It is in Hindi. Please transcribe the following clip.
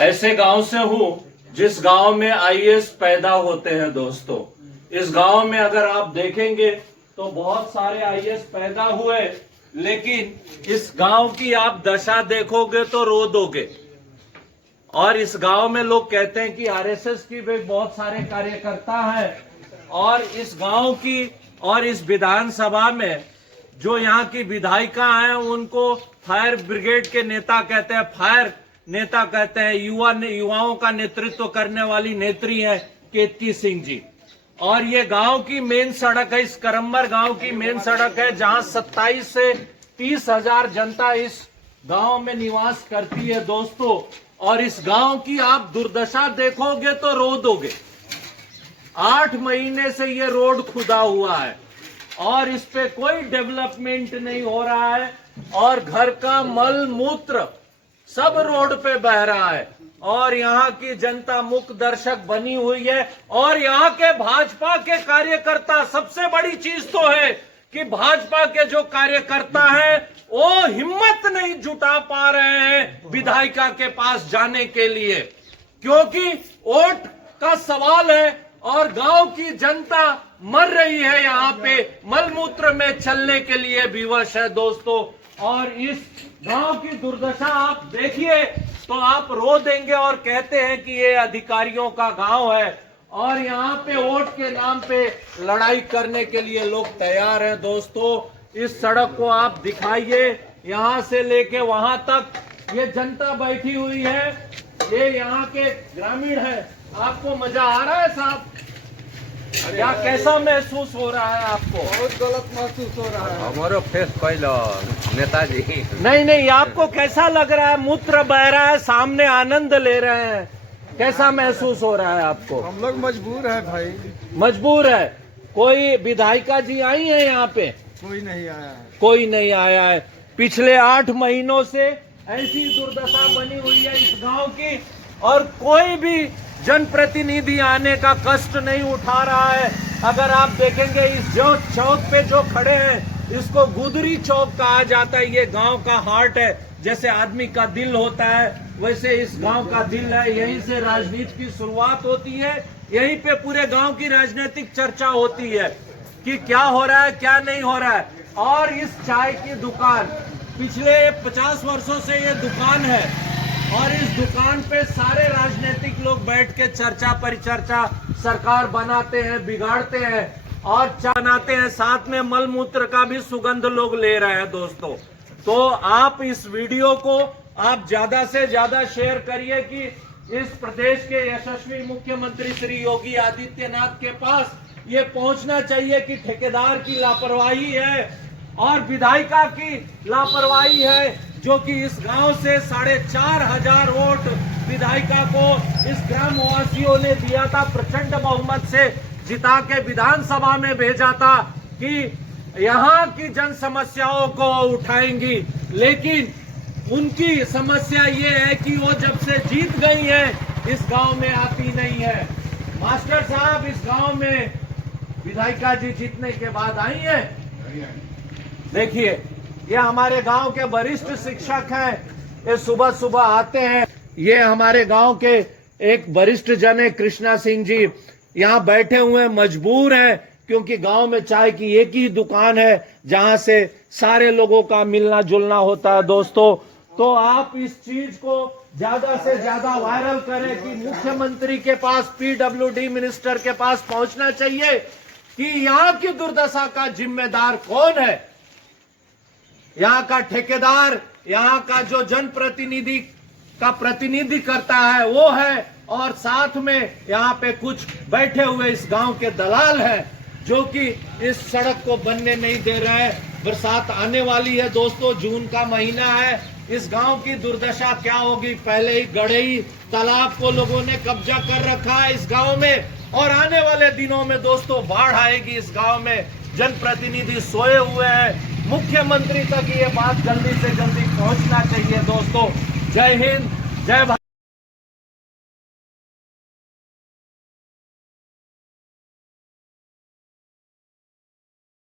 ऐसे गांव से हूं जिस गांव में आईएएस पैदा होते हैं दोस्तों। इस गांव में अगर आप देखेंगे तो बहुत सारे आईएएस पैदा हुए, लेकिन इस गांव की आप दशा देखोगे तो रो दोगे। और इस गांव में लोग कहते हैं कि आरएसएस की भी बहुत सारे कार्यकर्ता हैं, और इस गांव की और इस विधानसभा में जो यहाँ की विधायिका हैं उनको फायर ब्रिगेड के नेता कहते हैं, फायर नेता कहते हैं। युवाओं का नेतृत्व करने वाली नेत्री है केतकी सिंह जी। और ये गांव की मेन सड़क है, इस करम्बर गांव की मेन सड़क है, जहां 27 से 30 हजार जनता इस गांव में निवास करती है दोस्तों। और इस गांव की आप दुर्दशा देखोगे तो रो दोगे। 8 महीने से ये रोड खुदा हुआ है और इस पे कोई डेवलपमेंट नहीं हो रहा है, और घर का मल मूत्र सब रोड पे बह रहा है। और यहाँ की जनता मूक दर्शक बनी हुई है। और यहाँ के भाजपा के कार्यकर्ता, सबसे बड़ी चीज तो है कि भाजपा के जो कार्यकर्ता हैं वो हिम्मत नहीं जुटा पा रहे हैं विधायिका के पास जाने के लिए, क्योंकि वोट का सवाल है और गांव की जनता मर रही है, यहाँ पे मलमूत्र में चलने के लिए विवश है दोस्तों। और इस गांव की दुर्दशा आप देखिए तो आप रो देंगे, और कहते हैं कि ये अधिकारियों का गांव है और यहाँ पे वोट के नाम पे लड़ाई करने के लिए लोग तैयार हैं दोस्तों। इस सड़क को आप दिखाइए, यहाँ से लेके वहां तक ये जनता बैठी हुई है, ये यहाँ के ग्रामीण है। आपको मजा आ रहा है साहब? क्या कैसा महसूस हो रहा है आपको? बहुत गलत महसूस हो रहा है। हमारो फेस पहला नेताजी। नहीं, आपको कैसा लग रहा है? मूत्र बह रहा है, सामने आनंद ले रहे हैं, कैसा महसूस हो रहा है आपको? हम लोग मजबूर है भाई। मजबूर है। कोई विधायिका जी आई है यहाँ पे? कोई नहीं आया है। कोई नहीं आया है। पिछले 8 महीनों से ऐसी दुर्दशा बनी हुई है इस गांव की, और कोई भी जनप्रतिनिधि आने का कष्ट नहीं उठा रहा है। अगर आप देखेंगे इस जो चौक पे जो खड़े हैं, इसको गुदरी चौक कहा जाता है। ये गांव का हार्ट है, जैसे आदमी का दिल होता है वैसे इस गांव का दिल है। यहीं से राजनीति की शुरुआत होती है, यहीं पे पूरे गांव की राजनीतिक चर्चा होती है कि क्या हो रहा है क्या नहीं हो रहा है। और इस चाय की दुकान पिछले 50 वर्षों से ये दुकान है, और इस दुकान पे सारे राजनीतिक लोग बैठ के चर्चा परिचर्चा सरकार बनाते हैं, बिगाड़ते हैं और चाय बनाते हैं, साथ में मलमूत्र का भी सुगंध लोग ले रहे हैं दोस्तों। तो आप इस वीडियो को आप ज्यादा से ज्यादा शेयर करिए कि इस प्रदेश के यशस्वी मुख्यमंत्री श्री योगी आदित्यनाथ के पास ये पहुंचना चाहिए कि ठेकेदार की लापरवाही है और विधायिका की लापरवाही है, जो कि इस गांव से 4,500 वोट विधायिका को इस ग्रामवासियों ने दिया था, प्रचंड बहुमत से जिता के विधानसभा में भेजा था कि यहाँ की जन समस्याओं को उठाएंगी। लेकिन उनकी समस्या ये है कि वो जब से जीत गई है इस गांव में आती नहीं है। मास्टर साहब, इस गांव में विधायिका जी जीतने के बाद आई है। देखिए, ये हमारे गांव के वरिष्ठ शिक्षक हैं, ये सुबह सुबह आते हैं। ये हमारे गांव के एक वरिष्ठ जन है कृष्णा सिंह जी, यहाँ बैठे हुए मजबूर हैं, क्योंकि गांव में चाय की एक ही दुकान है जहां से सारे लोगों का मिलना जुलना होता है दोस्तों। तो आप इस चीज को ज्यादा से ज्यादा वायरल करें कि मुख्यमंत्री के पास, पीडब्ल्यूडी मिनिस्टर के पास पहुंचना चाहिए कि यहाँ की दुर्दशा का जिम्मेदार कौन है। यहाँ का ठेकेदार, यहाँ का जो जनप्रतिनिधि का प्रतिनिधि करता है वो है, और साथ में यहाँ पे कुछ बैठे हुए इस गांव के दलाल हैं जो कि इस सड़क को बनने नहीं दे रहे हैं। बरसात आने वाली है दोस्तों, जून का महीना है। इस गांव की दुर्दशा क्या होगी? पहले ही गढ़ई तालाब को लोगों ने कब्जा कर रखा है इस गांव में, और आने वाले दिनों में दोस्तों बाढ़ आएगी इस गांव में। जनप्रतिनिधि सोए हुए हैं, मुख्यमंत्री तक ये बात जल्दी से जल्दी पहुंचना चाहिए दोस्तों। जय हिंद, जय भारत।